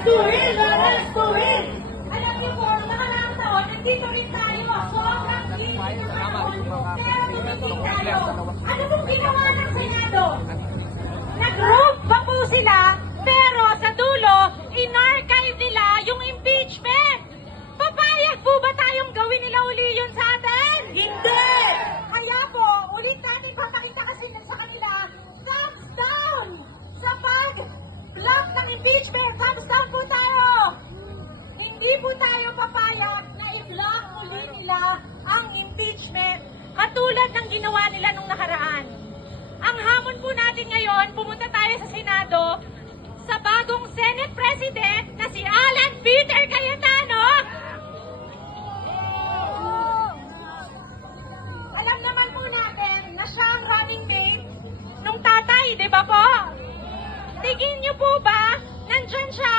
Arestuhin! Arestuhin! Alam niyo po, noong nakaraang taon, nandito rin tayo. Sobrang liit na panahon. Pero tumitig tayo. Ano pong ginawa ng Senado? Nag-group pa po sila, pero sa dulo, in-archive nila yung impeachment. Papayag po ba tayong gawin nila uli yun sa atin? Hindi! Kaya po, ulit natin papakita kasi sa kanila, thumbs down sa pag-block ng impeachment. Thumbs down po tayo. Hindi po tayo papayag na i-block uli nila ang impeachment katulad ng ginawa nila nung nakaraan. Ang hamon po natin ngayon, pumunta tayo sa Senado sa bagong Senate President na si Alan Peter Cayetano. Alam naman po natin na siya ang running mate nung tatay, di ba po? Tingin niyo po ba nandyan siya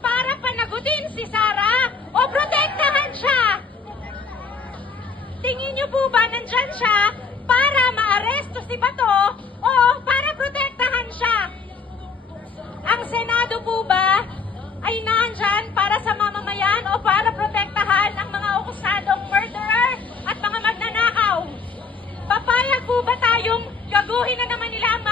para panagutin si Sara o protektahan siya? Tingin niyo po ba nandyan siya para maaresto si Bato o para protektahan siya? Ang Senado po ba ay nandyan para sa mamamayan o para protektahan ang mga akusadong murderer at mga magnanakaw? Papayag po ba tayong gaguhin na naman nila ang